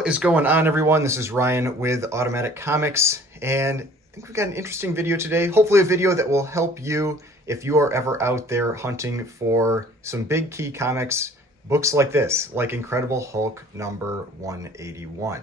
What is going on, everyone? This is Ryan with Automatic Comics, and I think we've got an interesting video today. Hopefully a video that will help you if you are ever out there hunting for some big key comics, books like this, like Incredible Hulk number 181.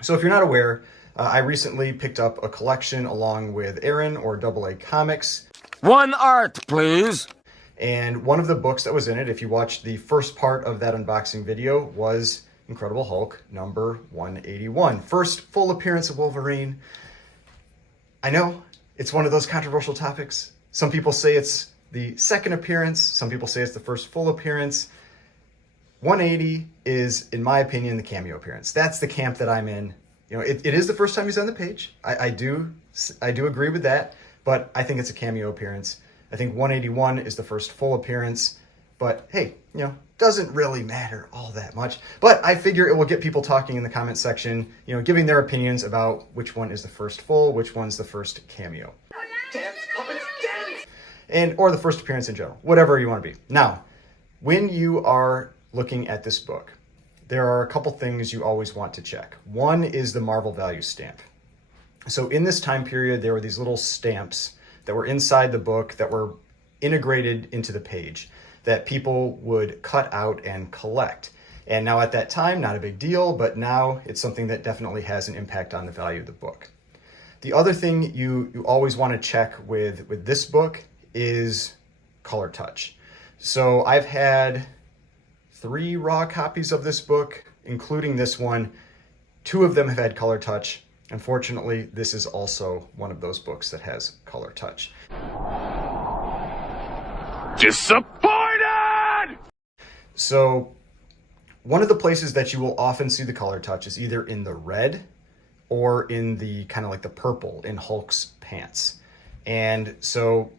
So if you're not aware, I recently picked up a collection along with Aaron or AA Comics. One art, please. And one of the books that was in it, if you watched the first part of that unboxing video, was Incredible Hulk number 181. First full appearance of Wolverine. I know it's one of those controversial topics. Some people say it's the second appearance. Some people say it's the first full appearance. 180 is, in my opinion, the cameo appearance. That's the camp that I'm in. You know, it is the first time he's on the page. I do agree with that, but I think it's a cameo appearance. I think 181 is the first full appearance, but hey, you know, doesn't really matter all that much. But I figure it will get people talking in the comment section, you know, giving their opinions about which one is the first full, which one's the first cameo. Dance, puppets, dance! And, or the first appearance in general, whatever you want to be. Now, when you are looking at this book, there are a couple things you always want to check. One is the Marvel value stamp. So in this time period, there were these little stamps that were inside the book that were integrated into the page that people would cut out and collect. And now at that time, not a big deal, but now it's something that definitely has an impact on the value of the book. The other thing you always want to check with this book is color touch. So I've had 3 raw copies of this book, including this one. 2 of them have had color touch. Unfortunately, this is also one of those books that has color touch. Disappointed! So one of the places that you will often see the color touch is either in the red or in the kind of like the purple in Hulk's pants. And so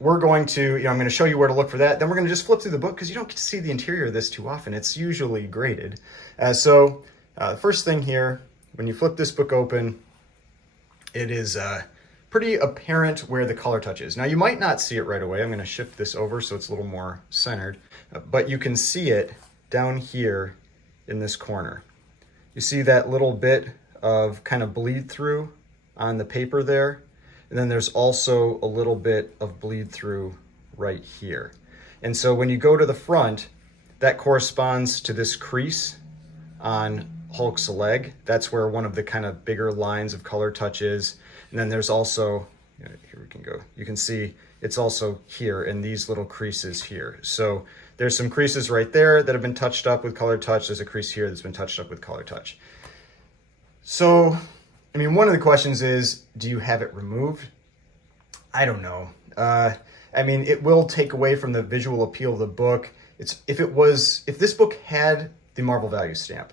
we're going to, I'm going to show you where to look for that. Then we're going to just flip through the book because you don't get to see the interior of this too often. It's usually graded. The first thing here, when you flip this book open, it is pretty apparent where the color touch is. Now, you might not see it right away. I'm going to shift this over so it's a little more centered, but you can see it down here in this corner. You see that little bit of kind of bleed through on the paper there? And then there's also a little bit of bleed through right here. And so when you go to the front, that corresponds to this crease on Hulk's leg. That's where one of the kind of bigger lines of color touch is. And then there's also, here we can go, you can see it's also here in these little creases here. So there's some creases right there that have been touched up with color touch. There's a crease here that's been touched up with color touch. So, I mean, one of the questions is, do you have it removed? I don't know. I mean, it will take away from the visual appeal of the book. If this book had the Marvel value stamp,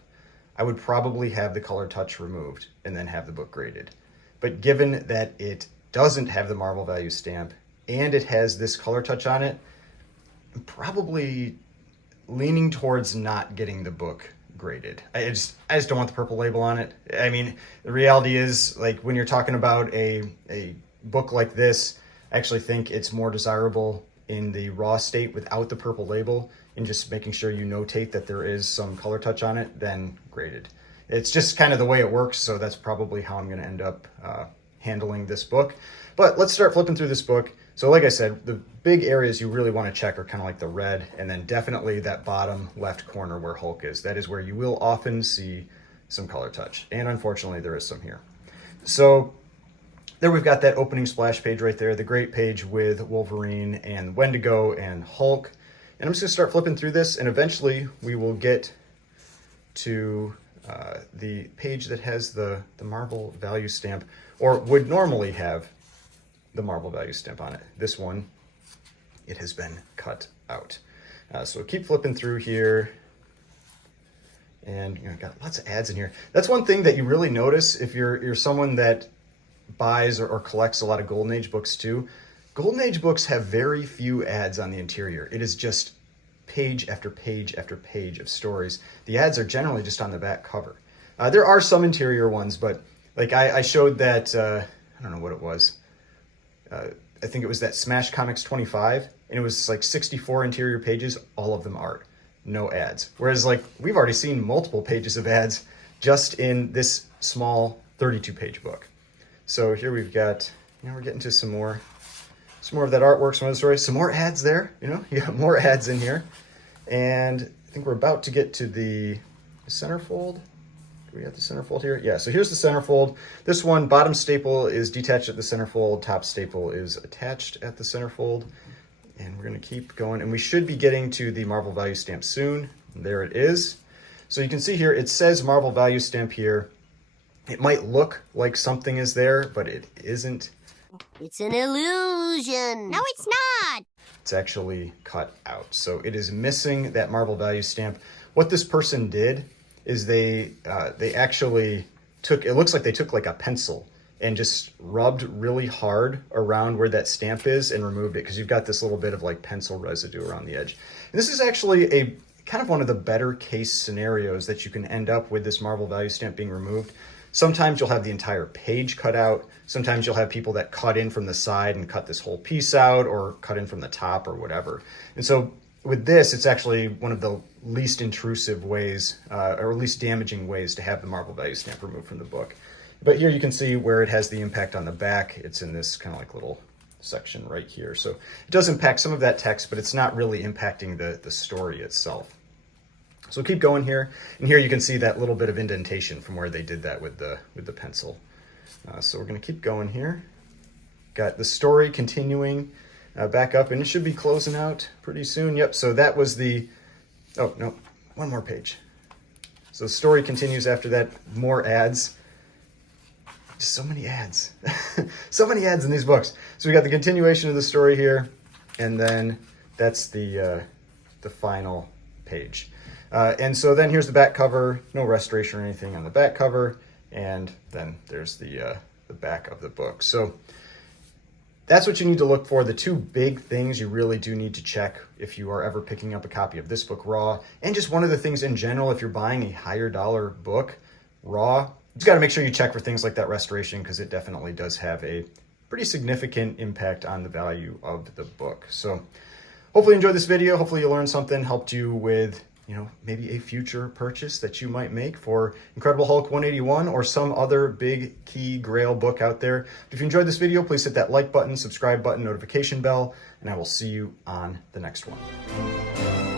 I would probably have the color touch removed and then have the book graded. But given that it doesn't have the Marvel value stamp and it has this color touch on it, I'm probably leaning towards not getting the book graded. I just don't want the purple label on it. I mean, the reality is, like, when you're talking about a book like this, I actually think it's more desirable in the raw state without the purple label and just making sure you notate that there is some color touch on it than graded. It's just kind of the way it works, so that's probably how I'm going to end up handling this book. But let's start flipping through this book. So like I said, the big areas you really want to check are kind of like the red, and then definitely that bottom left corner where Hulk is. That is where you will often see some color touch, and unfortunately there is some here. So there we've got that opening splash page right there, the great page with Wolverine and Wendigo and Hulk. And I'm just going to start flipping through this, and eventually we will get to the page that has the Marvel value stamp, or would normally have the Marvel value stamp on it. This one, it has been cut out. So keep flipping through here. And got lots of ads in here. That's one thing that you really notice if you're someone that buys or collects a lot of Golden Age books too. Golden Age books have very few ads on the interior. It is just page after page after page of stories. The ads are generally just on the back cover. There are some interior ones, but like I showed that, I don't know what it was. I think it was that Smash Comics 25, and it was like 64 interior pages, all of them art, no ads. Whereas like we've already seen multiple pages of ads just in this small 32-page book. So here we've got, we're getting to some more of that artwork, some other stories, some more ads there, you got more ads in here. And I think we're about to get to the centerfold. Do we have the centerfold here? Yeah, so here's the centerfold. This one, bottom staple is detached at the centerfold, top staple is attached at the centerfold. And we're gonna keep going, and we should be getting to the Marvel value stamp soon. There it is. So you can see here, it says Marvel value stamp here. It might look like something is there, but it isn't. It's an illusion. No, it's not. It's actually cut out. So it is missing that Marvel value stamp. What this person did is they actually took, it looks like they took like a pencil and just rubbed really hard around where that stamp is and removed it, because you've got this little bit of like pencil residue around the edge. And this is actually a kind of one of the better case scenarios that you can end up with this Marvel value stamp being removed. Sometimes you'll have the entire page cut out. Sometimes you'll have people that cut in from the side and cut this whole piece out, or cut in from the top or whatever. And so with this, it's actually one of the least intrusive ways, or least damaging ways to have the Marvel value stamp removed from the book. But here you can see where it has the impact on the back. It's in this kind of like little section right here. So it does impact some of that text, but it's not really impacting the story itself. So we'll keep going here. And here you can see that little bit of indentation from where they did that with the pencil. So we're gonna keep going here. Got the story continuing back up, and it should be closing out pretty soon. Yep, so that was the, oh no, one more page. So the story continues after that, more ads. Just so many ads. So many ads in these books. So we got the continuation of the story here, and then that's the final page. And so then here's the back cover, no restoration or anything on the back cover, and then there's the back of the book. So that's what you need to look for. The two big things you really do need to check if you are ever picking up a copy of this book raw, and just one of the things in general, if you're buying a higher dollar book raw, you just got to make sure you check for things like that restoration, because it definitely does have a pretty significant impact on the value of the book. So hopefully you enjoyed this video. Hopefully you learned something, helped you with, maybe a future purchase that you might make for Incredible Hulk 181 or some other big key grail book out there. If you enjoyed this video, please hit that like button, subscribe button, notification bell, and I will see you on the next one.